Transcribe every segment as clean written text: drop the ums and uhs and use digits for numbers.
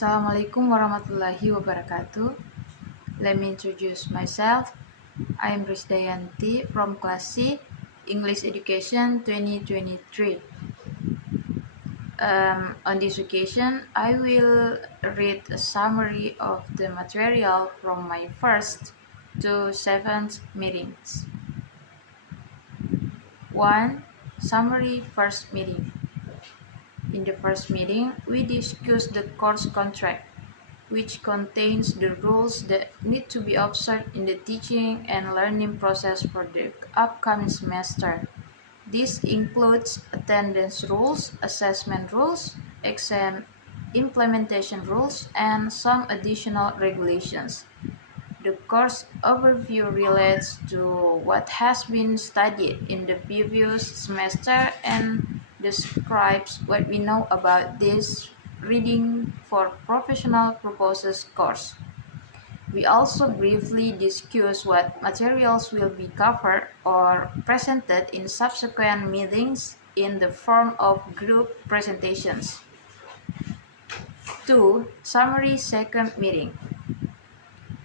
Assalamualaikum warahmatullahi wabarakatuh. Let me introduce myself. I am Risdayanti from Class C, English Education 2023. On this occasion, I will read a summary of the material from my first to seventh meetings. 1. Summary first meeting. In the first meeting, we discussed the course contract, which contains the rules that need to be observed in the teaching and learning process for the upcoming semester. This includes attendance rules, assessment rules, exam implementation rules, and some additional regulations. The course overview relates to what has been studied in the previous semester and describes what we know about this reading for professional purposes course. We also briefly discuss what materials will be covered or presented in subsequent meetings in the form of group presentations. 2. Summary second meeting.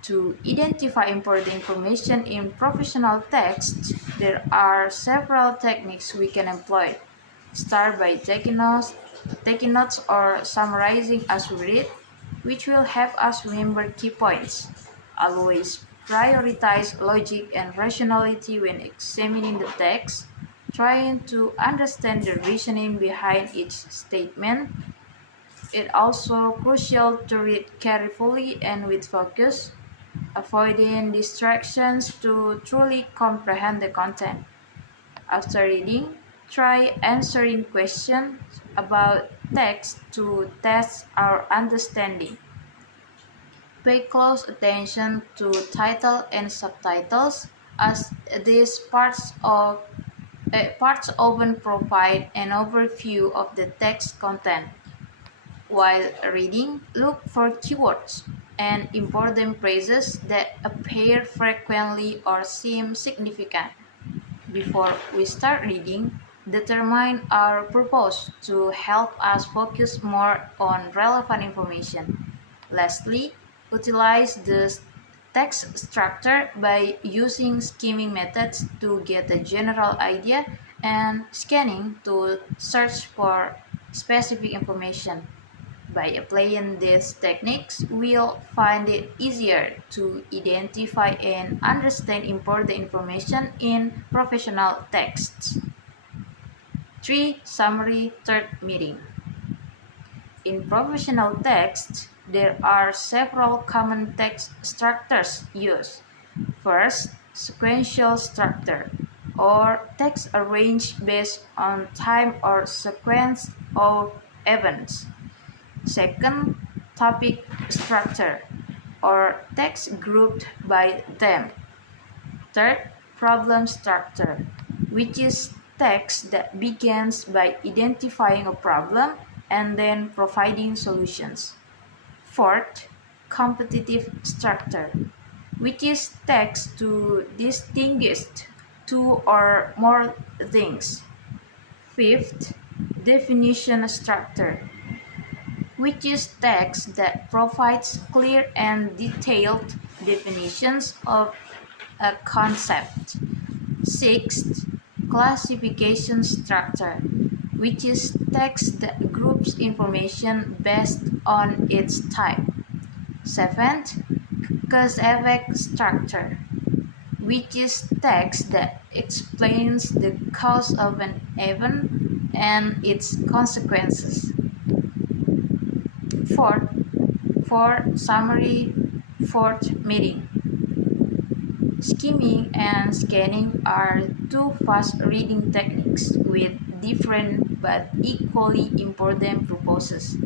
To identify important information in professional texts, there are several techniques we can employ. Start by taking notes or summarizing as we read, which will help us remember key points. Always prioritize logic and rationality when examining the text, trying to understand the reasoning behind each statement. It's also crucial to read carefully and with focus, avoiding distractions to truly comprehend the content. After reading, try answering questions about text to test our understanding. Pay close attention to title and subtitles, as these parts often provide an overview of the text content. While reading, look for keywords and important phrases that appear frequently or seem significant. Before we start reading, determine our purpose to help us focus more on relevant information. Lastly, utilize the text structure by using skimming methods to get a general idea and scanning to search for specific information. By applying these techniques, we'll find it easier to identify and understand important information in professional texts. 3. Summary third meeting. In professional texts, there are several common text structures used. First, sequential structure, or text arranged based on time or sequence of events. Second, topic structure, or text grouped by them. Third, problem structure, which is text that begins by identifying a problem and then providing solutions. Fourth, competitive structure, which is text to distinguish two or more things. Fifth, definition structure, which is text that provides clear and detailed definitions of a concept. Sixth, classification structure, which is text that groups information based on its type. Seventh, cause-effect structure, which is text that explains the cause of an event and its consequences. Fourth, summary fourth meeting. Skimming and scanning are two fast reading techniques with different but equally important purposes.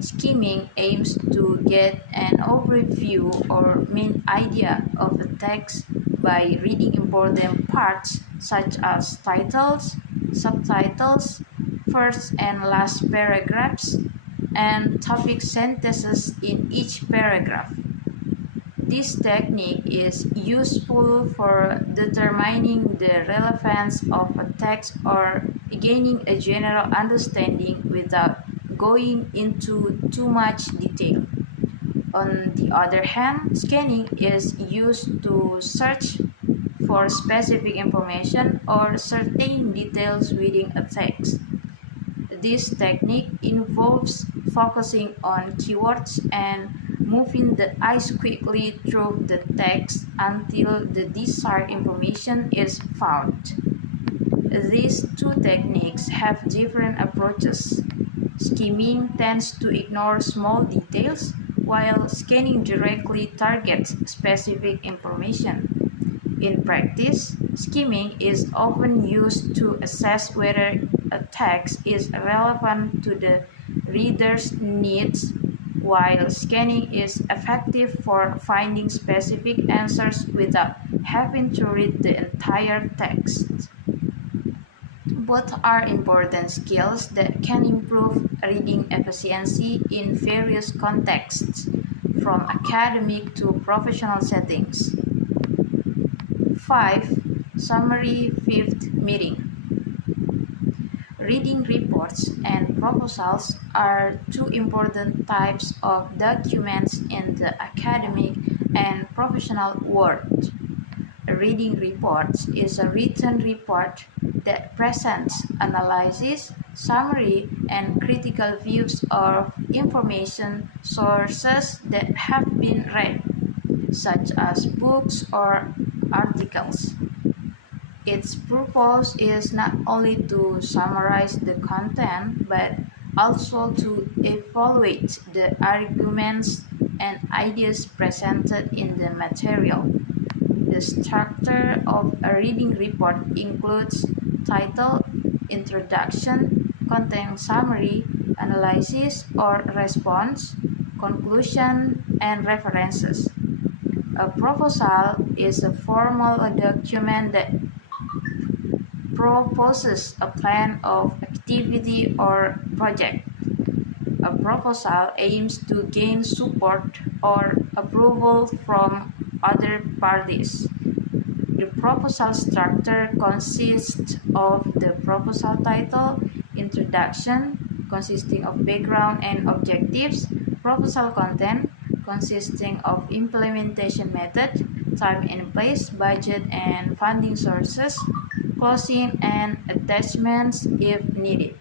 Skimming aims to get an overview or main idea of a text by reading important parts such as titles, subtitles, first and last paragraphs, and topic sentences in each paragraph. This technique is useful for determining the relevance of a text or gaining a general understanding without going into too much detail. On the other hand, scanning is used to search for specific information or certain details within a text. This technique involves focusing on keywords and moving the eyes quickly through the text until the desired information is found. These two techniques have different approaches. Skimming tends to ignore small details, while scanning directly targets specific information. In practice, skimming is often used to assess whether a text is relevant to the reader's needs, while scanning is effective for finding specific answers without having to read the entire text. Both are important skills that can improve reading efficiency in various contexts, from academic to professional settings. 5. Summary Fifth Meeting. Reading reports and proposals are two important types of documents in the academic and professional world. A reading report is a written report that presents analysis, summary, and critical views of information sources that have been read, such as books or articles. Its purpose is not only to summarize the content, but also to evaluate the arguments and ideas presented in the material. The structure of a reading report includes title, introduction, content summary, analysis or response, conclusion, and references. A proposal is a formal document that proposes a plan of activity or project. A proposal aims to gain support or approval from other parties. The proposal structure consists of the proposal title, introduction, consisting of background and objectives, proposal content, consisting of implementation method, time and place, budget and funding sources, closing and attachments if needed.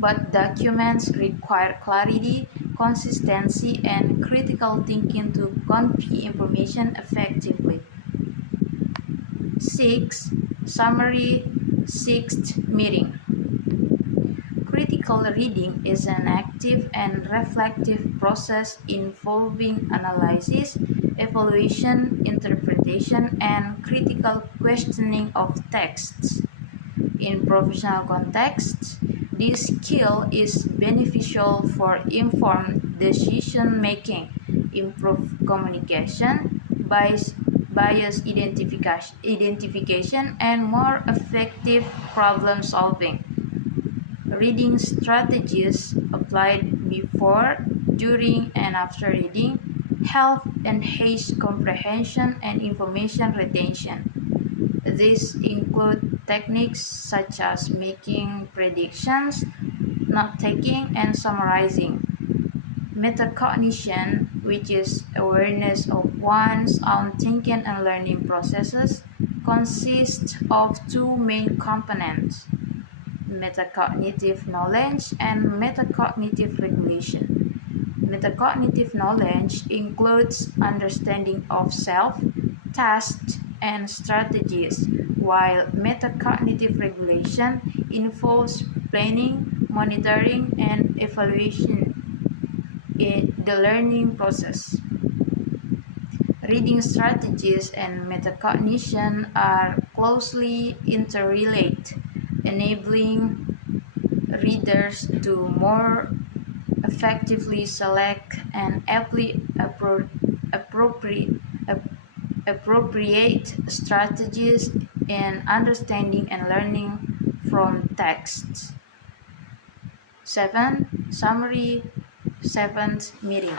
But documents require clarity, consistency, and critical thinking to convey information effectively. 6. Summary Sixth Meeting. Critical reading is an active and reflective process involving analysis, evaluation, interpretation, and critical questioning of texts. In professional contexts, this skill is beneficial for informed decision-making, improved communication, bias identification, and more effective problem-solving. Reading strategies applied before, during, and after reading help enhance comprehension and information retention. These include techniques such as making predictions, note-taking, and summarizing. Metacognition, which is awareness of one's own thinking and learning processes, consists of two main components: metacognitive knowledge and metacognitive regulation. Metacognitive knowledge includes understanding of self, tasks, and strategies, while metacognitive regulation involves planning, monitoring, and evaluation in the learning process. Reading strategies and metacognition are closely interrelated, enabling readers to more effectively select and appropriate strategies in understanding and learning from texts. 7. Summary Seventh Meeting.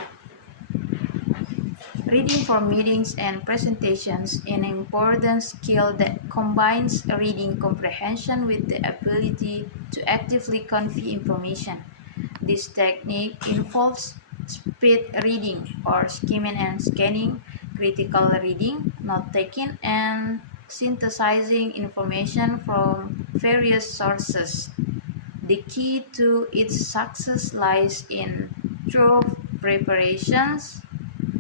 Reading for meetings and presentations is an important skill that combines reading comprehension with the ability to actively convey information. This technique involves speed reading or skimming and scanning, critical reading, note taking, and synthesizing information from various sources. The key to its success lies in thorough preparations,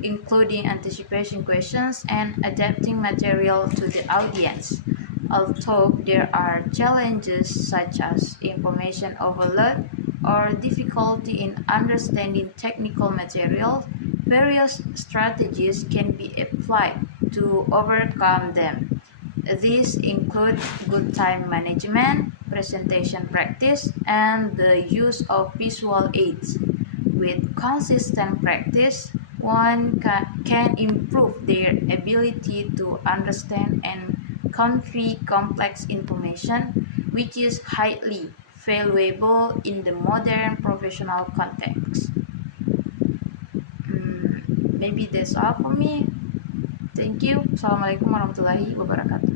including anticipation questions and adapting material to the audience. Although there are challenges such as information overload or difficulty in understanding technical material, various strategies can be applied to overcome them. These include good time management, presentation practice, and the use of visual aids. With consistent practice, one can improve their ability to understand and convey complex information, which is highly valuable in the modern professional context. Maybe that's all for me. Thank you. Assalamualaikum warahmatullahi wabarakatuh.